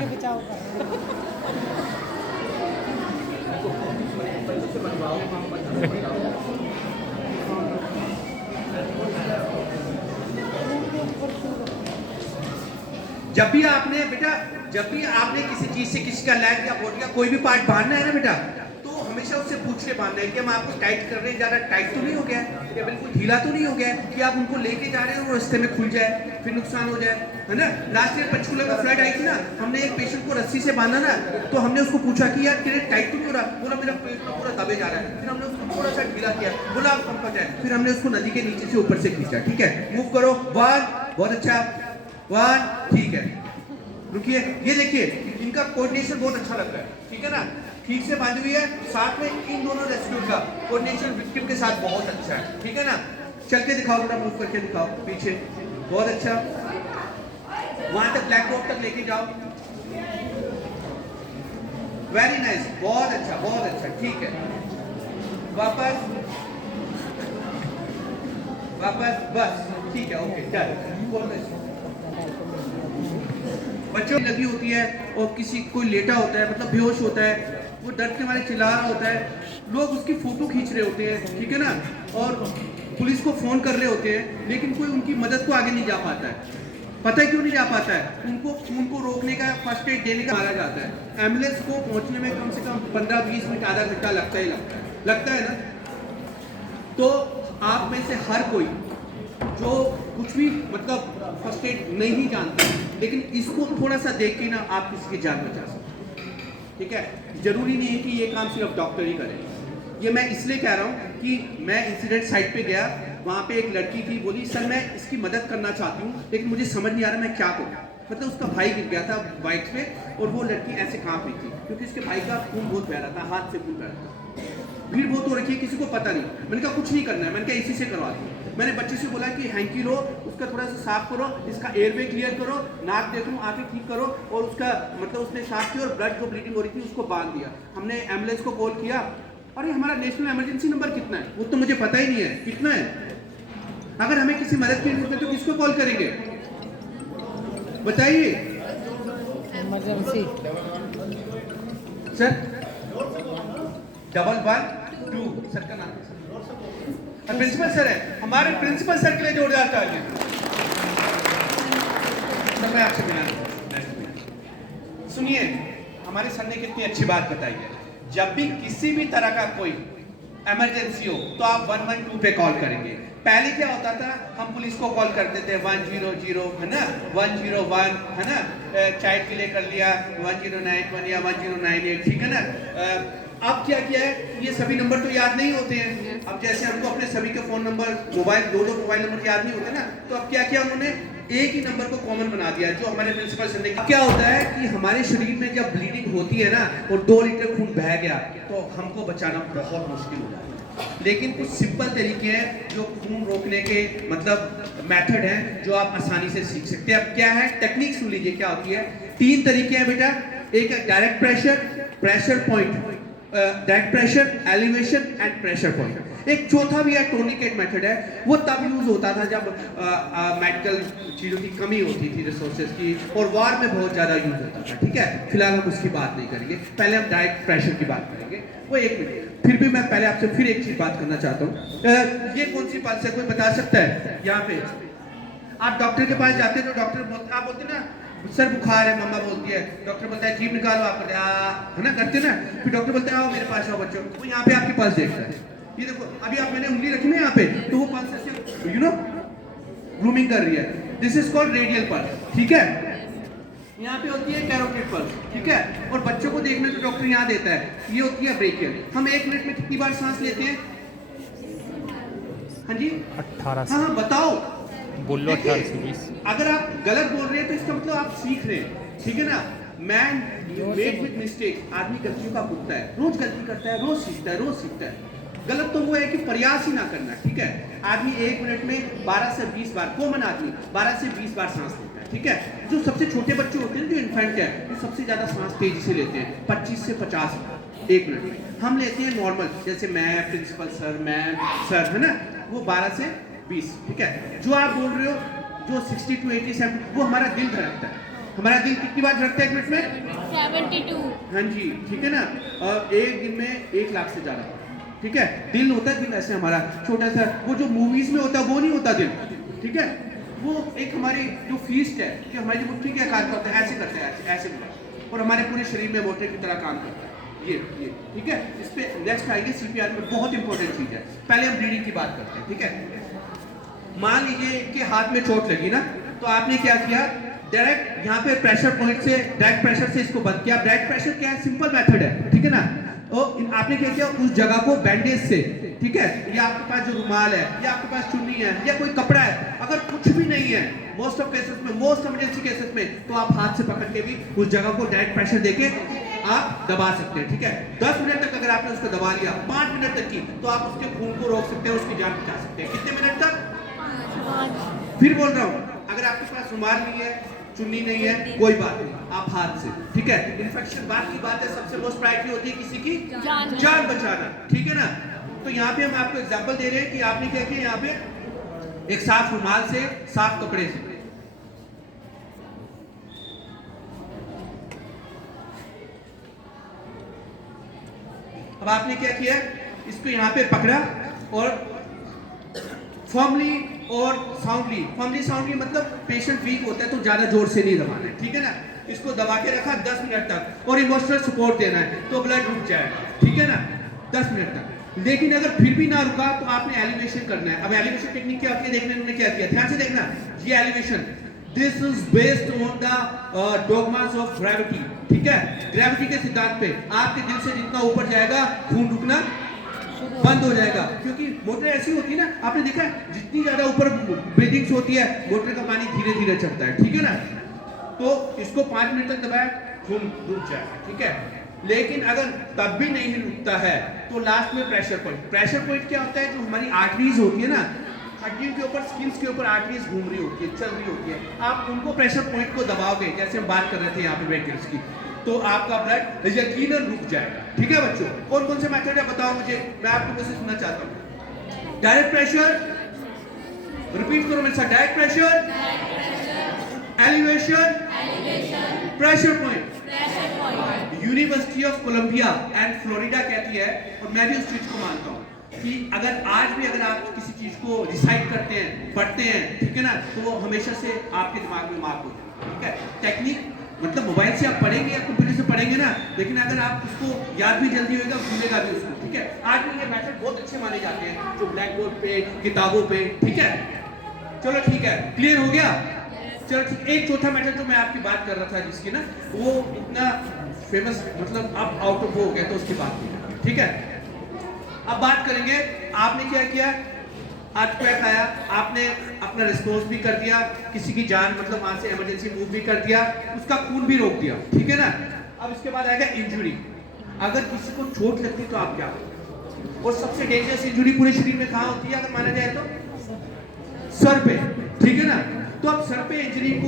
के बचाव कर। जब भी आपने बेटा जब भी आपने किसी चीज से किसी का लेग या बॉडी का कोई भी पार्ट बांधना है ना बेटा, तो हमेशा उससे पूछ के बांधना है कि हम आपको टाइट कर रहे हैं, ज्यादा टाइट तो नहीं हो गया है या बिल्कुल ढीला तो नहीं हो गया है कि आप उनको लेके जा रहे हैं और रास्ते में खुल जाए फिर नुकसान हो जाए, है ना। लास्ट ईयर पंचकुला में फ्लड आई थी ना, हमने एक पेशेंट को रस्सी से बांधा ना, तो हमने उसको पूछा कि यार तेरे टाइट तो नहीं हो रहा, बोला मेरा पेट में पूरा दबे जा रहा है। फिर हमने उसको थोड़ा सा ढीला किया, बोला आप कम जाए, फिर हमने उसको नदी के नीचे से ऊपर से खींचा। ठीक है, मूव करो, 1 बहुत अच्छा, 1 ठीक है, रुकिए। ये देखिए इनका कोऑर्डिनेशन बहुत अच्छा लग रहा है, ठीक है ना, ठीक से बांधी हुई है, साथ में इन दोनों रेस्क्यू का कोऑर्डिनेशन विक्टिम के साथ बहुत अच्छा है, ठीक है ना। चल के दिखाओ बेटा, मूव करके दिखाओ पीछे, बहुत अच्छा, वहां तक ब्लैक रॉक तक लेके जाओ, वेरी नाइस, बहुत अच्छा, ठीक है, वापस, बस ठीक है, ओके डन। बच्चों की लगी होती है और किसी कोई लेटा होता है, मतलब बेहोश होता है, वो डर के मारे चिल्ला रहा होता है, लोग उसकी फोटो खींच रहे होते हैं, ठीक है ना, और पुलिस को फोन कर रहे होते हैं, लेकिन कोई उनकी मदद को आगे नहीं जा पाता है। पता है क्यों नहीं जा पाता है? उनको रोकने का, फर्स्ट एड देने का मारा जाता है। एम्बुलेंस को पहुंचने में कम से कम 15-20 मिनट, आधा घंटा लगता है ना। तो आप में से हर कोई जो कुछ भी मतलब फर्स्ट एड नहीं जानता, लेकिन इसको थोड़ा सा देख के ना आप किसी की जान बचा सकते हैं, ठीक है। जरूरी नहीं है कि ये काम सिर्फ डॉक्टर ही करे। ये मैं इसलिए कह रहा हूँ कि मैं इंसिडेंट साइट पे गया, वहाँ पे एक लड़की थी, बोली सर मैं इसकी मदद करना चाहती हूँ लेकिन मुझे समझ नहीं आ रहा मैं क्या करूँ। मतलब उसका भाई गिर गया था बाइक पे और वो लड़की ऐसे कांप रही थी क्योंकि उसके भाई का खून बहुत बह रहा था, हाथ से खून बह रहा था, भीड़ बहुत हो रखी है, किसी को पता नहीं। मैंने कहा कुछ नहीं करना है, मैंने कहा इसी से करवा दूँ। मैंने बच्चे से बोला कि हैंकी लो, उसका थोड़ा सा साफ करो, इसका एयरवे क्लियर करो, नाक देखो, आंखें ठीक करो, और उसका मतलब उसने साफ किया और ब्लड जो ब्लीडिंग हो रही थी उसको बांध दिया। हमने एम्बुलेंस को कॉल किया, अरे हमारा नेशनल इमरजेंसी नंबर कितना है वो तो मुझे पता ही नहीं है, कितना है। अगर हमें किसी मदद की जरूरत है तो किसको कॉल करेंगे बताइए इमरजेंसी सर, 112 सर का नाम प्रिंसिपल सर है, हमारे प्रिंसिपल सर के लिए जोरदार तालियां। सर मैं आपसे मिला, सुनिए हमारे सर ने कितनी अच्छी बात बताई है। जब भी किसी भी तरह का कोई इमरजेंसी हो तो आप 112 पे कॉल करेंगे। पहले क्या होता था, हम पुलिस को कॉल करते थे 100 है ना, 101 है ना, चाइल्ड के लिए कर लिया 1091 या 1098, ठीक है ना। अब क्या किया है, ये सभी नंबर तो याद नहीं होते हैं। अब जैसे हमको अपने सभी के फोन नंबर, मोबाइल, दो मोबाइल नंबर याद नहीं होते ना, तो अब क्या किया उन्होंने, एक ही नंबर को कॉमन बना दिया, जो हमारे प्रिंसिपल सर ने। क्या होता है कि हमारे शरीर में जब ब्लीडिंग होती है ना और 2 लीटर खून बह गया तो हमको बचाना बहुत मुश्किल हो जाता है। लेकिन कुछ सिंपल तरीके हैं जो खून रोकने के मतलब मेथड हैं जो आप आसानी से सीख सकते हैं। अब क्या है, टेक्निक सुन लीजिए क्या होती है। 3 तरीके हैं बेटा, एक है direct pressure, pressure point, direct pressure, elevation and pressure point. एक चौथा भी है टोर्निकेट मेथड है, वो तब यूज होता था जब मेडिकल चीज़ों की कमी होती थी, रिसोर्सेज की, और वार में बहुत ज़्यादा यूज होता था, ठीक है। फिलहाल हम उसकी बात नहीं करेंगे, पहले हम डायरेक्ट प्रेशर की बात करेंगे। वो 1 मिनट, फिर भी मैं पहले आपसे फिर एक चीज़ बात करना चाहता हूँ। ये कौन सी पल्स है, कोई बता सकता है? यहाँ पे आप डॉक्टर के पास जाते हैं तो डॉक्टर आप बोलते ना सर बुखार है, मम्मा बोलती है, डॉक्टर बोलता है जीभ निकालो, आप करते है ना, करते ना, फिर डॉक्टर बोलता है आओ मेरे पास आओ बच्चों, वो यहाँ पे आपकी पल्स देखता है। ये देखो अभी आप मैंने उंगली रखी ना यहाँ पे, तो वो पल्स ऐसे यू नो ग्रूमिंग कर रही है, this is called radial pulse, ठीक है। यहाँ पे होती है कैरोटिड पल्स, ठीक है। और बच्चों को देखने तो डॉक्टर यहाँ देता है, ये होती है ब्रेकियल। हम 1 मिनट में कितनी बार सांस लेते हैं? हाँ जी 18 हाँ बताओ, बोलो 18 से 20। अगर आप गलत बोल रहे हैं तो इसका मतलब आप सीख रहे हैं, ठीक है ना। मैन मेड विद मिस्टेक, आदमी गलतियों का भुगता है, रोज गलती करता है, रोज सीखता है। गलत तो वो है कि प्रयास ही ना करना, ठीक है। आदमी 1 मिनट में 12 से 20 बार, कॉमन आदमी 12 से 20 बार सांस लेता है, ठीक है। जो सबसे छोटे बच्चे होते हैं जो इन्फेंट है, वो सबसे ज्यादा सांस तेजी से लेते हैं, 25 से 50 बार 1 मिनट में। हम लेते हैं नॉर्मल, जैसे मैं, प्रिंसिपल सर, मैम, सर, है ना, वो 12 से 20, ठीक है। जो आप बोल रहे हो जो 60 to 80 वो हमारा दिल धड़कता है, हमारा दिल कितनी बार धड़कता है एक मिनट में? 72। हाँ जी, ठीक है ना। एक दिन में 1 लाख से ज्यादा, ठीक है। दिल होता है, दिल ऐसे हमारा छोटा सा, वो जो मूवीज में होता है वो नहीं होता दिल, ठीक है। वो एक हमारी जो फीस्ट है कि हमारी मुट्ठी के आकार का होता है, ऐसे करते हैं, ऐसे ऐसे, और हमारे पूरे शरीर में मोटर की तरह काम करता है ये, ठीक है। इस पे नेक्स्ट आएंगे सीपीआर में, बहुत इंपॉर्टेंट चीज है। पहले हम ब्रीदिंग की बात करते हैं, ठीक है। मान लीजिए कि हाथ में चोट लगी ना, तो आपने क्या किया, डायरेक्ट यहाँ पे प्रेशर पॉइंट से डायरेक्ट प्रेशर से इसको बंद किया। डायरेक्ट प्रेशर क्या है, सिंपल मेथड है, ठीक है ना। और आपने क्या किया, उस जगह को बैंडेज से, ठीक है, या आपके पास जो रुमाल है, या आपके पास चुन्नी है, या कोई कपड़ा है, अगर कुछ भी नहीं है, मोस्ट ऑफ केसेस में, मोस्ट इमरजेंसी केसेस में, तो आप हाथ से पकड़ के भी उस जगह को डायरेक्ट प्रेशर देके आप दबा सकते हैं, ठीक है। 10 मिनट तक अगर आपने उसको दबा लिया, 5 मिनट तक की, तो आप उसके खून को रोक सकते हैं, उसकी जान बचा सकते हैं। कितने मिनट तक? फिर बोल रहा हूँ, अगर आपके पास रुमाल नहीं है, चुन्नी नहीं है, कोई बात नहीं, आप हाथ से, ठीक है। इन्फेक्शन बात की बात है, सबसे मोस्ट प्रायोरिटी होती है किसी की जान बचाना, ठीक है ना। तो यहाँ पे हम आपको एग्जांपल दे रहे हैं कि आपने क्या किया, यहाँ पे एक साफ रुमाल से, साफ कपड़े से, अब आपने क्या किया, इसको यहाँ पे पकड़ा और फॉर्मली और साउंडली मतलब पेशेंट वीक होता है तो ज्यादा जोर से नहीं दबाना है, ठीक है ना। इसको दबा के रखा 10 मिनट तक, और इमोशनल सपोर्ट देना है, तो ब्लड रुक जाएगा, ठीक है ना, 10 मिनट तक। लेकिन अगर फिर भी ना रुका तो आपने एलिवेशन करना है। अब एलिवेशन टेक्निक क्या होती है, देखने उन्होंने क्या किया, ध्यान से देखना। ये elevation, this is based on the dogmas of gravity, ठीक है। ग्रेविटी के सिद्धांत पे आपके दिल से जितना ऊपर जाएगा, खून रुकना बंद हो जाएगा, क्योंकि मोटर ऐसी होती है ना, आपने देखा है, जितनी ज्यादा ऊपर ब्रीदिंग्स होती है, मोटर का पानी धीरे धीरे चढ़ता है, ठीक है ना। तो इसको 5 मिनट तक दबाया, खून रुक जाएगा, ठीक है। लेकिन अगर तब भी नहीं रुकता है, तो लास्ट में प्रेशर पॉइंट क्या होता है, जो हमारी आर्टरीज होती है ना, हड्डियों के ऊपर, स्किन के ऊपर आर्टरीज घूम रही होती है, चल रही होती है, आप उनको प्रेशर पॉइंट को दबाओगे, जैसे हम बात कर रहे थे यहाँ पे वेंटिलेटर्स की, तो आपका ब्लड यकीनन रुक जाएगा, ठीक है बच्चों। कौन कौन से मेथड है बताओ मुझे, मैं आपको मुझसे सुनना चाहता हूँ। डायरेक्ट प्रेशर, रिपीट करो मेरे साथ, direct pressure, elevation, pressure point. University of Columbia and Florida कहती है, और मैं भी उस चीज को मानता हूँ, कि अगर आज भी अगर आप किसी चीज को रिसाइट करते हैं, पढ़ते हैं, ठीक है ना, तो वो हमेशा से आपके दिमाग में मार्क होता है, ठीक है। टेक्निक मतलब मोबाइल से आप पढ़ेंगे या कंप्यूटर से पढ़ेंगे ना, लेकिन अगर आप उसको याद भी जल्दी होगा, भूलेगा भी उसको, ठीक है। आज भी ये मेथड बहुत अच्छे माने जाते हैं, जो ब्लैक बोर्ड पे, किताबों पे, ठीक है। चलो ठीक है, क्लियर हो गया। चलो ठीक, एक चौथा मेथड जो मैं आपकी बात कर रहा था, जिसकी ना वो इतना फेमस, मतलब अब आउट ऑफ हो गया, तो उसकी बात नहीं, ठीक है। अब बात करेंगे, आपने क्या किया, अर्थक्वेक आया, आपने अपना रिस्पॉन्स भी कर दिया, किसी की जान मतलब वहां से इमरजेंसी मूव भी कर दिया, उसका खून भी रोक दिया, ठीक है ना। अब इसके बाद आएगा इंजरी। अगर किसी को चोट लगती तो आप क्या करोगे, और सबसे डेंजरस इंजरी पूरे शरीर में कहाँ होती है अगर माना जाए तो, सर पे, ठीक है ना। तो अब सर पे इंजरी को